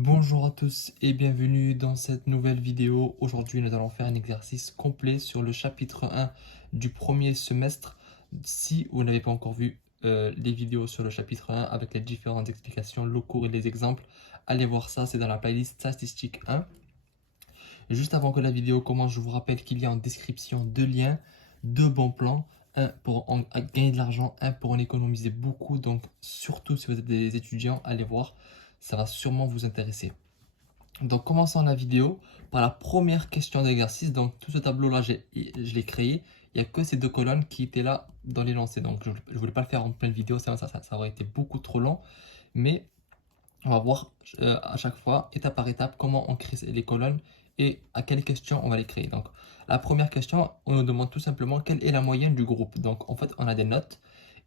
Bonjour à tous et bienvenue dans cette nouvelle vidéo. Aujourd'hui, nous allons faire un exercice complet sur le chapitre 1 du premier semestre. Si vous n'avez pas encore vu les vidéos sur le chapitre 1 avec les différentes explications, le cours et les exemples, allez voir ça, c'est dans la playlist statistique 1. Juste avant que la vidéo commence, je vous rappelle qu'il y a en description deux liens, deux bons plans, un pour gagner de l'argent, un pour en économiser beaucoup. Donc surtout si vous êtes des étudiants, allez voir, ça va sûrement vous intéresser. Donc commençons la vidéo par la première question d'exercice. Donc tout ce tableau-là, je l'ai créé. Il n'y a que ces deux colonnes qui étaient là dans l'énoncé. Donc je ne voulais pas le faire en pleine vidéo, ça aurait été beaucoup trop long. Mais on va voir à chaque fois, étape par étape, comment on crée les colonnes et à quelles questions on va les créer. Donc la première question, on nous demande tout simplement quelle est la moyenne du groupe. Donc en fait, on a des notes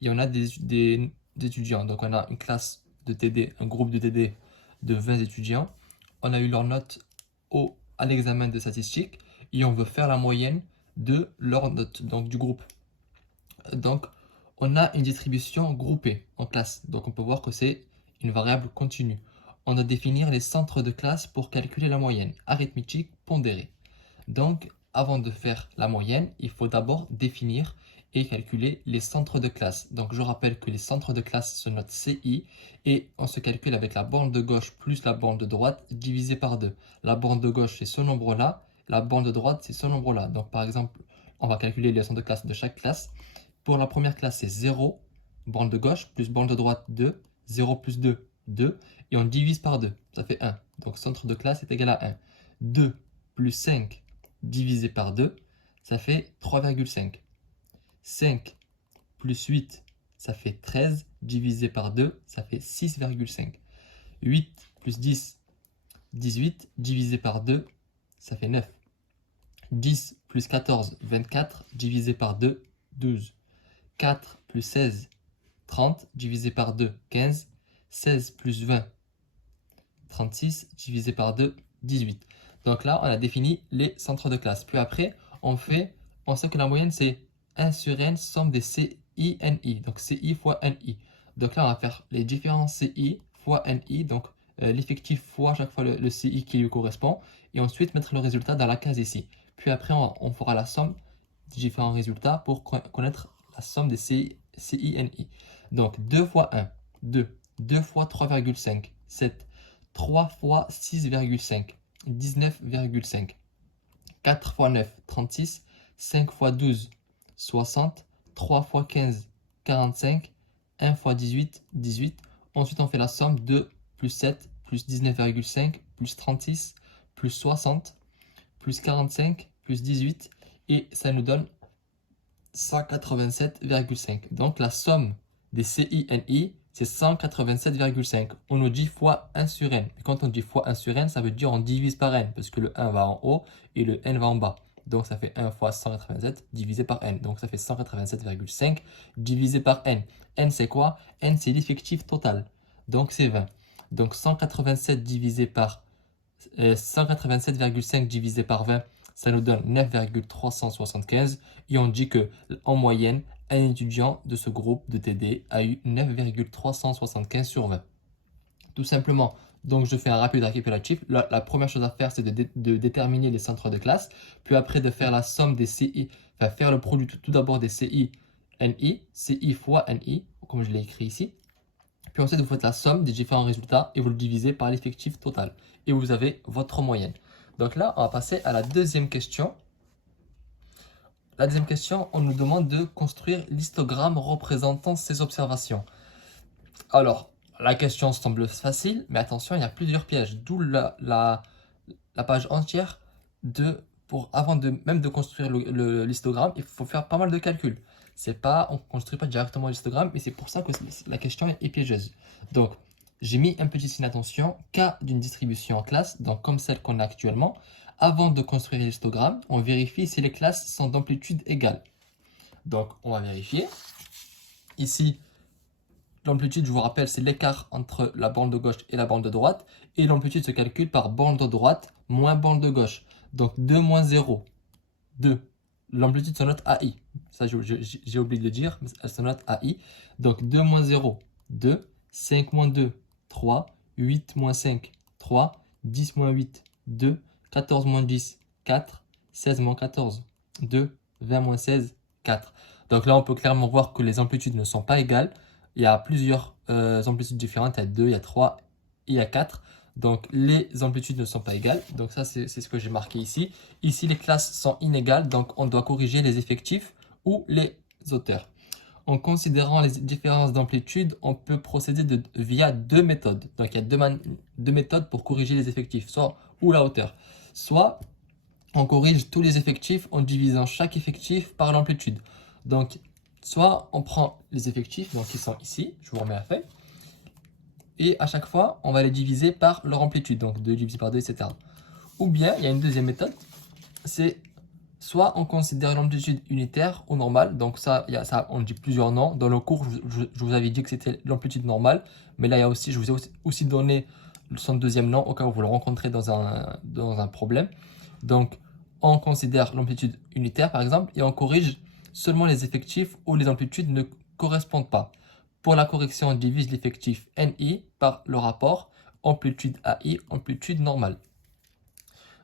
et on a des étudiants. Donc on a une classe de TD, un groupe de TD de 20 étudiants. On a eu leurs notes à l'examen de statistiques et on veut faire la moyenne de leurs notes, donc du groupe. Donc, on a une distribution groupée en classe. Donc, on peut voir que c'est une variable continue. On doit définir les centres de classe pour calculer la moyenne, arithmétique pondérée. Donc, avant de faire la moyenne, il faut d'abord définir et calculer les centres de classe. Donc, je rappelle que les centres de classe se notent CI et on se calcule avec la borne de gauche plus la borne de droite divisée par 2. La borne de gauche, c'est ce nombre-là. La borne de droite, c'est ce nombre-là. Donc, par exemple, on va calculer les centres de classe de chaque classe. Pour la première classe, c'est 0, borne de gauche, plus borne de droite, 2. 0 plus 2, 2. Et on divise par 2, ça fait 1. Donc centre de classe est égal à 1. 2 plus 5 divisé par 2, ça fait 3,5. 5 plus 8, ça fait 13. Divisé par 2, ça fait 6,5. 8 plus 10, 18. Divisé par 2, ça fait 9. 10 plus 14, 24. Divisé par 2, 12. 4 plus 16, 30, divisé par 2, 15. 16 plus 20, 36, divisé par 2, 18. Donc là, on a défini les centres de classe. Puis après, on sait que la moyenne, c'est 1 sur n, somme des CI, NI. Donc CI fois NI. Donc là, on va faire les différents CI fois NI. Donc l'effectif fois à chaque fois le CI qui lui correspond. Et ensuite, mettre le résultat dans la case ici. Puis après, on fera la somme des différents résultats pour connaître la somme des CI, NI. Donc 2 fois 1, 2. 2 fois 3,5, 7. 3 fois 6,5, 19,5. 4 fois 9, 36. 5 fois 12, 60. 3 fois 15, 45. 1 fois 18, 18. Ensuite, on fait la somme de plus 7, plus 19,5, plus 36, plus 60, plus 45, plus 18. Et ça nous donne 187,5. Donc la somme des CINI, c'est 187,5. On nous dit fois 1 sur n. Et quand on dit fois 1 sur n, ça veut dire on divise par n, parce que le 1 va en haut et le n va en bas. Donc ça fait 1 fois 187 divisé par n. Donc ça fait 187,5 divisé par n. N c'est quoi? N c'est l'effectif total. Donc c'est 20. Donc 187 divisé par 187,5 divisé par 20, ça nous donne 9,375 et on dit que en moyenne, un étudiant de ce groupe de TD a eu 9,375 sur 20. Tout simplement, donc je fais un rapide récapitulatif. La première chose à faire, c'est de déterminer les centres de classe, puis après de faire la somme des CI, enfin faire le produit tout d'abord des CI, NI, CI fois NI, comme je l'ai écrit ici. Puis ensuite, vous faites la somme des différents résultats et vous le divisez par l'effectif total. Et vous avez votre moyenne. Donc là, on va passer à la deuxième question. La deuxième question, on nous demande de construire l'histogramme représentant ces observations. Alors, la question semble facile, mais attention, il y a plusieurs pièges. D'où la page entière avant même de construire l'histogramme, il faut faire pas mal de calculs. On ne construit pas directement l'histogramme, mais c'est pour ça que la question est piégeuse. Donc, j'ai mis un petit signe d'attention, cas d'une distribution en classe, donc comme celle qu'on a actuellement. Avant de construire l'histogramme, on vérifie si les classes sont d'amplitude égale. Donc, on va vérifier. Ici, l'amplitude, je vous rappelle, c'est l'écart entre la bande de gauche et la bande de droite. Et l'amplitude se calcule par bande de droite moins bande de gauche. Donc 2 moins 0, 2. L'amplitude se note AI. Ça, j'ai oublié de le dire, mais elle se note AI. Donc 2 moins 0, 2. 5 moins 2, 3. 8 moins 5, 3, 10 moins 8, 2, 14 moins 10, 4, 16 moins 14, 2, 20 moins 16, 4. Donc là, on peut clairement voir que les amplitudes ne sont pas égales. Il y a plusieurs amplitudes différentes. Il y a 2, il y a 3 et il y a 4. Donc les amplitudes ne sont pas égales. Donc ça, c'est ce que j'ai marqué ici. Ici, les classes sont inégales. Donc on doit corriger les effectifs ou les auteurs. En considérant les différences d'amplitude, on peut procéder via deux méthodes. Donc il y a deux méthodes pour corriger les effectifs, soit ou la hauteur. Soit on corrige tous les effectifs en divisant chaque effectif par l'amplitude. Donc soit on prend les effectifs, donc ils sont ici, je vous remets la feuille, et à chaque fois on va les diviser par leur amplitude, donc 2 divisé par 2, etc. Ou bien il y a une deuxième méthode, c'est soit on considère l'amplitude unitaire ou normale, donc ça, on dit plusieurs noms. Dans le cours, je vous avais dit que c'était l'amplitude normale, mais là, je vous ai aussi donné son deuxième nom au cas où vous le rencontrez dans un problème. Donc, on considère l'amplitude unitaire, par exemple, et on corrige seulement les effectifs où les amplitudes ne correspondent pas. Pour la correction, on divise l'effectif NI par le rapport amplitude AI, amplitude normale.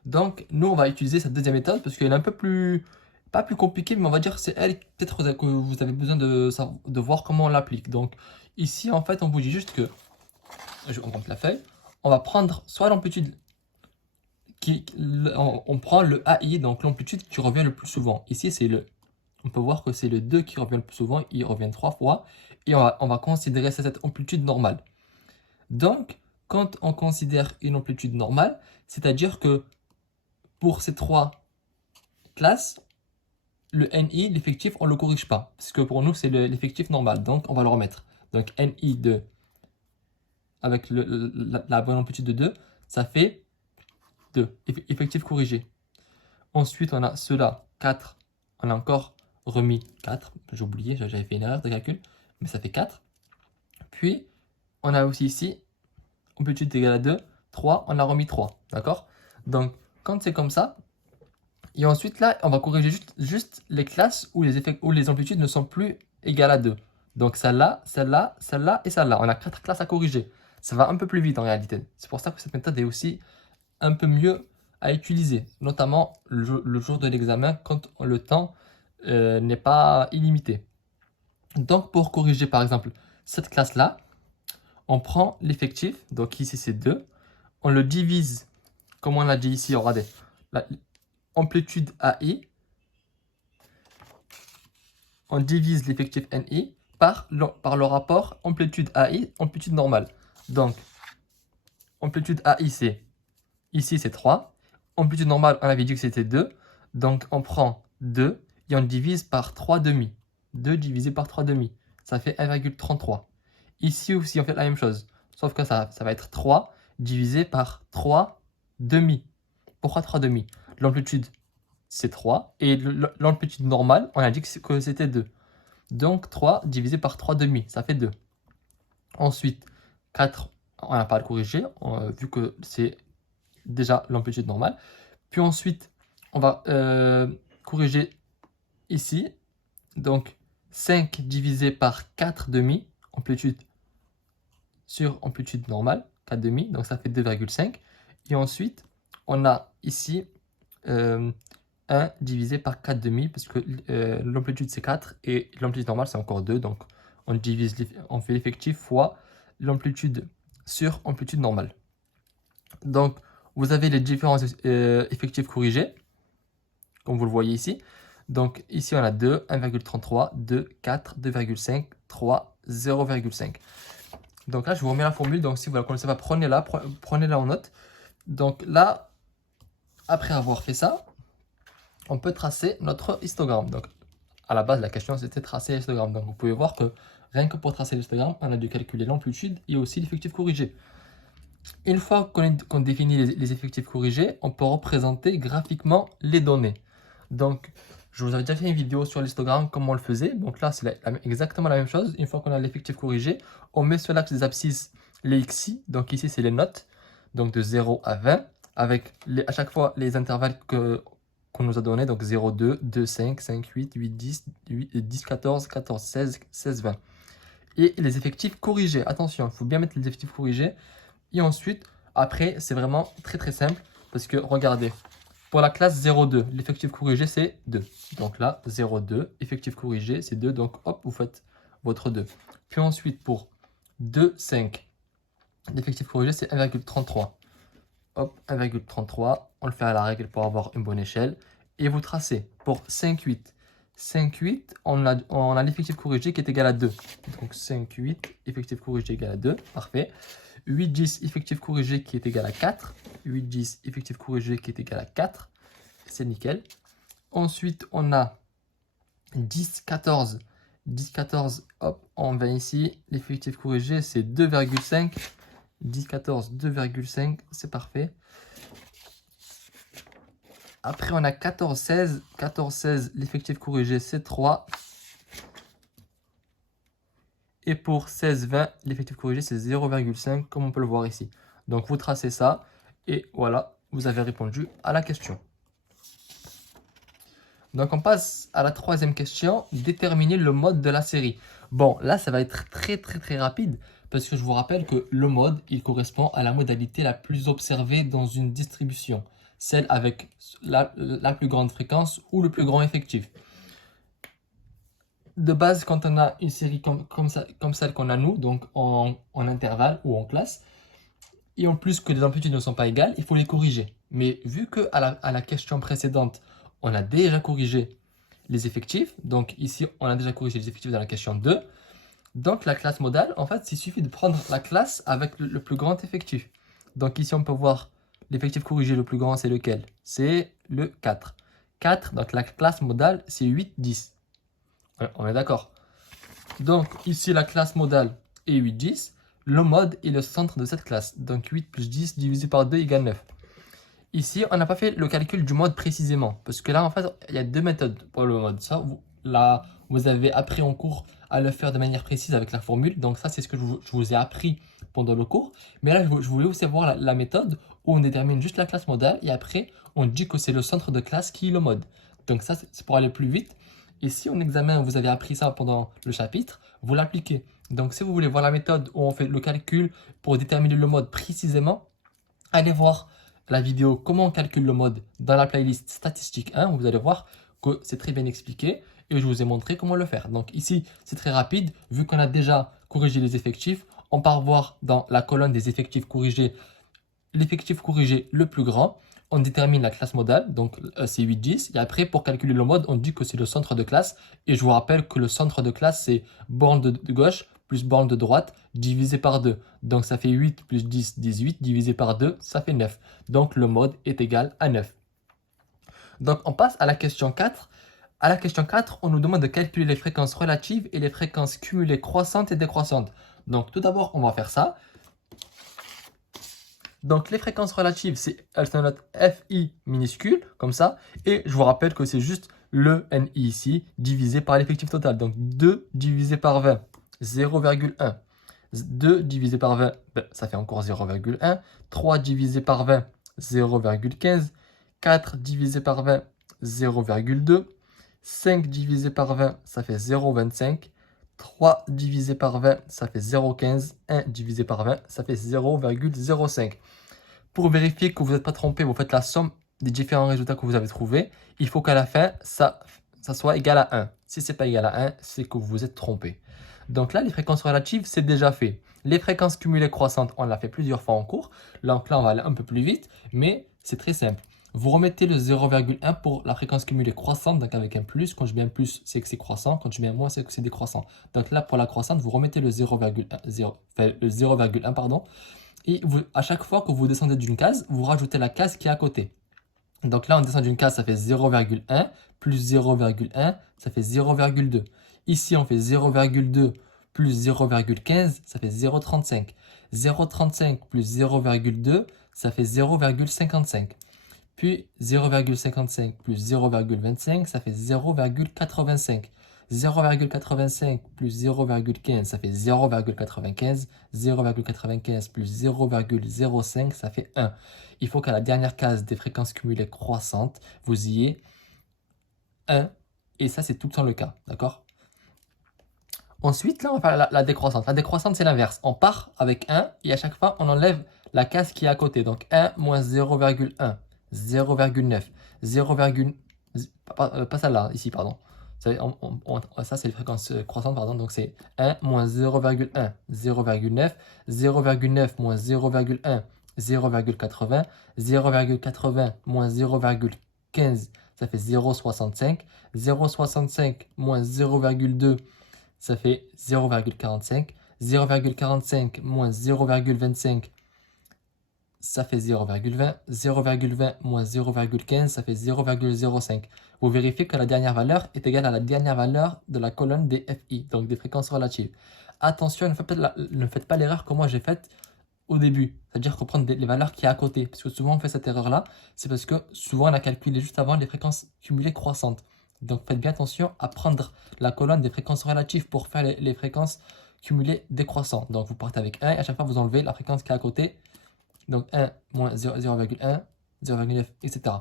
Donc, nous, on va utiliser cette deuxième méthode parce qu'elle est un peu plus, pas plus compliquée, mais on va dire que c'est elle peut-être que vous avez besoin de voir comment on l'applique. Donc, ici, en fait, on vous dit juste que, on monte la feuille, on va prendre soit l'amplitude, on prend le AI, donc l'amplitude qui revient le plus souvent. Ici, on peut voir que c'est le 2 qui revient le plus souvent, il revient 3 fois, et on va considérer cette amplitude normale. Donc, quand on considère une amplitude normale, c'est-à-dire que pour ces trois classes, le NI, l'effectif, on ne le corrige pas. Parce que pour nous, c'est l'effectif normal. Donc, on va le remettre. Donc, NI 2 avec la bonne amplitude de 2, ça fait 2. Effectif corrigé. Ensuite, on a ceux-là, 4. On a encore remis 4. J'ai oublié, j'avais fait une erreur de calcul. Mais ça fait 4. Puis, on a aussi ici, amplitude égale à 2. 3, on a remis 3. D'accord? Donc, quand c'est comme ça, et ensuite, là, on va corriger juste les classes où les amplitudes ne sont plus égales à 2. Donc, celle-là, celle-là, celle-là et celle-là. On a 4 classes à corriger. Ça va un peu plus vite en réalité. C'est pour ça que cette méthode est aussi un peu mieux à utiliser, notamment le jour de l'examen quand le temps n'est pas illimité. Donc, pour corriger par exemple cette classe-là, on prend l'effectif. Donc, ici, c'est 2. On le divise, comme on l'a dit ici, regardez. Amplitude AI, on divise l'effectif NI par le rapport amplitude AI, amplitude normale. Donc, amplitude AI, ici c'est 3. Amplitude normale, on avait dit que c'était 2. Donc, on prend 2 et on divise par 3 demi. 2 divisé par 3 demi, ça fait 1,33. Ici aussi, on fait la même chose. Sauf que ça va être 3 divisé par 3 demi. Pourquoi 3 demi? L'amplitude, c'est 3. Et l'amplitude normale, on a dit que c'était 2. Donc 3 divisé par 3 demi, ça fait 2. Ensuite, 4, on n'a pas à le corriger, vu que c'est déjà l'amplitude normale. Puis ensuite, on va corriger ici. Donc 5 divisé par 4 demi, amplitude sur amplitude normale, 4 demi, donc ça fait 2,5. Et ensuite, on a ici 1 divisé par 4 demi, parce que l'amplitude c'est 4 et l'amplitude normale c'est encore 2, donc on fait l'effectif fois l'amplitude sur amplitude normale. Donc vous avez les différents effectifs corrigés, comme vous le voyez ici. Donc ici on a 2, 1,33, 2, 4, 2,5, 3, 0,5. Donc là je vous remets la formule, donc si vous ne la connaissez pas, prenez-la en note. Donc là, après avoir fait ça, on peut tracer notre histogramme. Donc, à la base, la question, c'était tracer l'histogramme. Donc, vous pouvez voir que rien que pour tracer l'histogramme, on a dû calculer l'amplitude et aussi l'effectif corrigé. Une fois qu'on définit les effectifs corrigés, on peut représenter graphiquement les données. Donc, je vous avais déjà fait une vidéo sur l'histogramme, comment on le faisait. Donc là, c'est exactement la même chose. Une fois qu'on a l'effectif corrigé, on met sur l'axe des abscisses les xi. Donc ici, c'est les notes. Donc de 0 à 20, avec à chaque fois les intervalles qu'on nous a donnés. Donc 0, 2, 2, 5, 5, 8, 8, 10, 10, 14, 14, 16, 16, 20. Et les effectifs corrigés. Attention, il faut bien mettre les effectifs corrigés. Et ensuite, Après, c'est vraiment très simple parce que regardez, pour la classe 0,2, l'effectif corrigé c'est 2. Donc là, 0,2, effectif corrigé c'est 2. Donc hop, vous faites votre 2. Puis ensuite, pour 2,5, l'effectif corrigé c'est 1,33. Hop, 1,33. On le fait à la règle pour avoir une bonne échelle. Et vous tracez pour 5,8. 5,8, on a l'effectif corrigé qui est égal à 2. Donc 5,8, effectif corrigé égal à 2. Parfait. 8,10, effectif corrigé qui est égal à 4. 8,10, effectif corrigé qui est égal à 4. C'est nickel. Ensuite, on a 10,14. 10,14, hop, on va ici. L'effectif corrigé, c'est 2,5. 10,14, 2,5, c'est parfait. Après, on a 14,16. 14,16, l'effectif corrigé, c'est 3. Et pour 16,20, l'effectif corrigé, c'est 0,5, comme on peut le voir ici. Donc, vous tracez ça. Et voilà, vous avez répondu à la question. Donc, on passe à la troisième question. Déterminer le mode de la série. Bon, là, ça va être très rapide. Parce que je vous rappelle que le mode, il correspond à la modalité la plus observée dans une distribution. Celle avec la plus grande fréquence ou le plus grand effectif. De base, quand on a une série comme celle qu'on a nous, donc en intervalle ou en classe, et en plus que les amplitudes ne sont pas égales, il faut les corriger. Mais vu qu'à la question précédente, on a déjà corrigé les effectifs, donc ici, on a déjà corrigé les effectifs dans la question 2, donc la classe modale, en fait, il suffit de prendre la classe avec le plus grand effectif. Donc ici, on peut voir l'effectif corrigé le plus grand, c'est lequel? C'est le 4. 4, donc la classe modale, c'est 8, 10. On est d'accord. Donc ici, la classe modale est 8, 10. Le mode est le centre de cette classe. Donc 8 plus 10 divisé par 2 égale 9. Ici, on n'a pas fait le calcul du mode précisément. Parce que là, en fait, il y a deux méthodes pour le mode. Ça, là, vous avez appris en cours à le faire de manière précise avec la formule. Donc ça, c'est ce que je vous ai appris pendant le cours. Mais là, je voulais aussi voir la méthode où on détermine juste la classe modale. Et après, on dit que c'est le centre de classe qui est le mode. Donc ça, c'est pour aller plus vite. Et si en examen, vous avez appris ça pendant le chapitre, vous l'appliquez. Donc si vous voulez voir la méthode où on fait le calcul pour déterminer le mode précisément, allez voir la vidéo comment on calcule le mode dans la playlist statistique 1. Vous allez voir que c'est très bien expliqué et je vous ai montré comment le faire. Donc ici, c'est très rapide. Vu qu'on a déjà corrigé les effectifs, on part voir dans la colonne des effectifs corrigés l'effectif corrigé le plus grand. On détermine la classe modale, donc c'est 8, 10. Et après, pour calculer le mode, on dit que c'est le centre de classe. Et je vous rappelle que le centre de classe, c'est borne de gauche plus borne de droite divisé par 2. Donc ça fait 8 plus 10, 18, divisé par 2, ça fait 9. Donc le mode est égal à 9. Donc on passe à la question 4. À la question 4, on nous demande de calculer les fréquences relatives et les fréquences cumulées croissantes et décroissantes. Donc tout d'abord, on va faire ça. Donc les fréquences relatives, elles sont notre FI minuscule, comme ça. Et je vous rappelle que c'est juste le NI ici, divisé par l'effectif total. Donc 2 divisé par 20, 0,1. 2 divisé par 20, ça fait encore 0,1. 3 divisé par 20, 0,15. 4 divisé par 20, 0,2. 5 divisé par 20, ça fait 0,25. 3 divisé par 20, ça fait 0,15. 1 divisé par 20, ça fait 0,05. Pour vérifier que vous n'êtes pas trompé, vous faites la somme des différents résultats que vous avez trouvés. Il faut qu'à la fin, ça soit égal à 1. Si ce n'est pas égal à 1, c'est que vous vous êtes trompé. Donc là, les fréquences relatives, c'est déjà fait. Les fréquences cumulées croissantes, on l'a fait plusieurs fois en cours. Donc là, on va aller un peu plus vite, mais c'est très simple. Vous remettez le 0,1 pour la fréquence cumulée croissante, donc avec un plus. Quand je mets un plus, c'est que c'est croissant. Quand je mets un moins, c'est que c'est décroissant. Donc là, pour la croissante, vous remettez le 0,1, pardon. Et à chaque fois que vous descendez d'une case, vous rajoutez la case qui est à côté. Donc là, on descend d'une case, ça fait 0,1 plus 0,1, ça fait 0,2. Ici, on fait 0,2 plus 0,15, ça fait 0,35. 0,35 plus 0,2, ça fait 0,55. Puis 0,55 plus 0,25, ça fait 0,85. 0,85 plus 0,15, ça fait 0,95. 0,95 plus 0,05, ça fait 1. Il faut qu'à la dernière case des fréquences cumulées croissantes, vous ayez 1. Et ça, c'est tout le temps le cas. D'accord? Ensuite, là, on va faire la décroissante. La décroissante, c'est l'inverse. On part avec 1 et à chaque fois, on enlève la case qui est à côté. Donc 1 moins 0,1, 0,9, 0, pas celle-là, ici, pardon. Ça, c'est les fréquences croissantes, pardon. Donc c'est 1 moins 0,1, 0,9, 0,9 moins 0,1, 0,80, 0,80 moins 0,15, ça fait 0,65, 0,65 moins 0,2, ça fait 0,45, 0,45 moins 0,25, ça fait 0,20, 0,20 moins 0,15, ça fait 0,05. Vous vérifiez que la dernière valeur est égale à la dernière valeur de la colonne des FI, donc des fréquences relatives. Attention, ne faites pas l'erreur que moi j'ai faite au début, c'est-à-dire qu'on prend les valeurs qui est à côté, parce que souvent on fait cette erreur-là, c'est parce que souvent on a calculé juste avant les fréquences cumulées croissantes. Donc faites bien attention à prendre la colonne des fréquences relatives pour faire les fréquences cumulées décroissantes. Donc vous partez avec 1 et à chaque fois vous enlevez la fréquence qui est à côté. Donc 1 moins 0,1, 0,9, etc.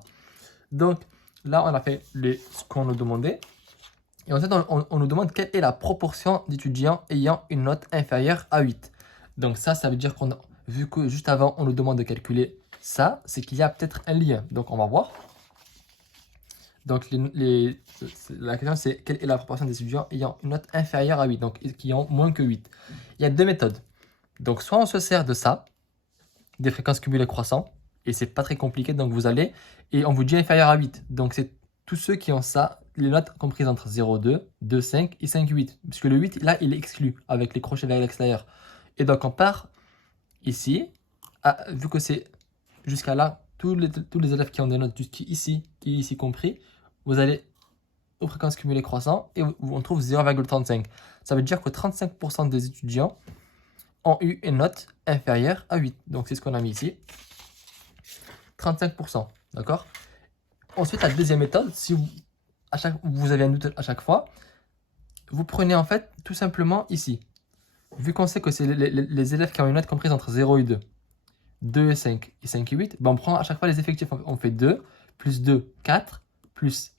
Donc là, on a fait ce qu'on nous demandait. Et ensuite, on nous demande quelle est la proportion d'étudiants ayant une note inférieure à 8. Donc ça veut dire qu'on a vu que juste avant, on nous demande de calculer ça, c'est qu'il y a peut-être un lien. Donc on va voir. Donc la question, c'est quelle est la proportion d'étudiants ayant une note inférieure à 8, donc qui ont moins que 8. Il y a deux méthodes. Donc soit on se sert de ça, des fréquences cumulées croissantes, et c'est pas très compliqué, donc vous allez, et on vous dit inférieur à 8, donc c'est tous ceux qui ont ça, les notes comprises entre 0,2, 2,5 et 5,8, puisque le 8, là, il est exclu, avec les crochets vers l'extérieur. Et donc on part ici, vu que c'est jusqu'à là, tous les élèves qui ont des notes ici compris, vous allez aux fréquences cumulées croissantes, et on trouve 0,35. Ça veut dire que 35% des étudiants ont eu une note inférieure à 8. Donc c'est ce qu'on a mis ici. 35%. D'accord? Ensuite, la deuxième méthode, si vous avez un doute à chaque fois, vous prenez en fait tout simplement ici. Vu qu'on sait que c'est les élèves qui ont une note comprise entre 0 et 2, 2 et 5 et 5 et 8, ben on prend à chaque fois les effectifs. On fait 2, plus 2, 4, plus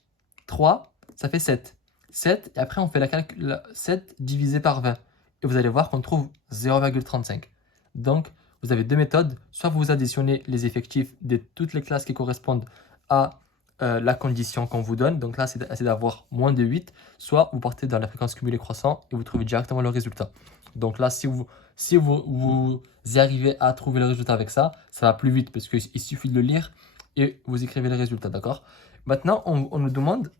3, ça fait 7. 7, et après on fait 7 divisé par 20. Et vous allez voir qu'on trouve 0,35. Donc, vous avez deux méthodes. Soit vous additionnez les effectifs de toutes les classes qui correspondent à la condition qu'on vous donne. Donc là, c'est d'avoir moins de 8. Soit vous partez dans la fréquence cumulée croissante et vous trouvez directement le résultat. Donc là, si vous y arrivez à trouver le résultat avec ça, ça va plus vite parce qu'il suffit de le lire et vous écrivez le résultat, d'accord? Maintenant, on nous demande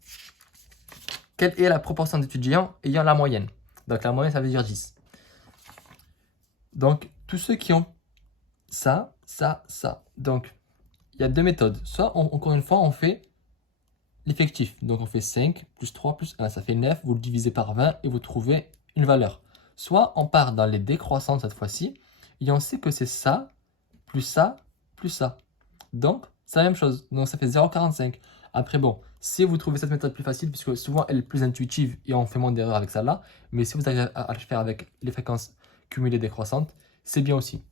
quelle est la proportion d'étudiants ayant la moyenne. Donc la moyenne, ça veut dire 10. Donc, tous ceux qui ont ça. Donc, il y a deux méthodes. Soit, encore une fois, on fait l'effectif. Donc, on fait 5 plus 3 plus 1. Ça fait 9. Vous le divisez par 20 et vous trouvez une valeur. Soit, on part dans les décroissantes cette fois-ci. Et on sait que c'est ça, plus ça, plus ça. Donc, c'est la même chose. Donc, ça fait 0,45. Après, bon, si vous trouvez cette méthode plus facile, puisque souvent elle est plus intuitive et on fait moins d'erreurs avec celle-là, mais si vous arrivez à le faire avec les fréquences cumulées décroissantes, c'est bien aussi.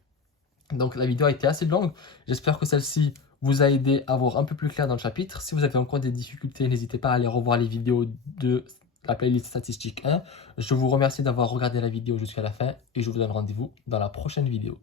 Donc la vidéo a été assez longue, j'espère que celle-ci vous a aidé à voir un peu plus clair dans le chapitre. Si vous avez encore des difficultés, n'hésitez pas à aller revoir les vidéos de la playlist statistique 1. Je vous remercie d'avoir regardé la vidéo jusqu'à la fin et je vous donne rendez-vous dans la prochaine vidéo.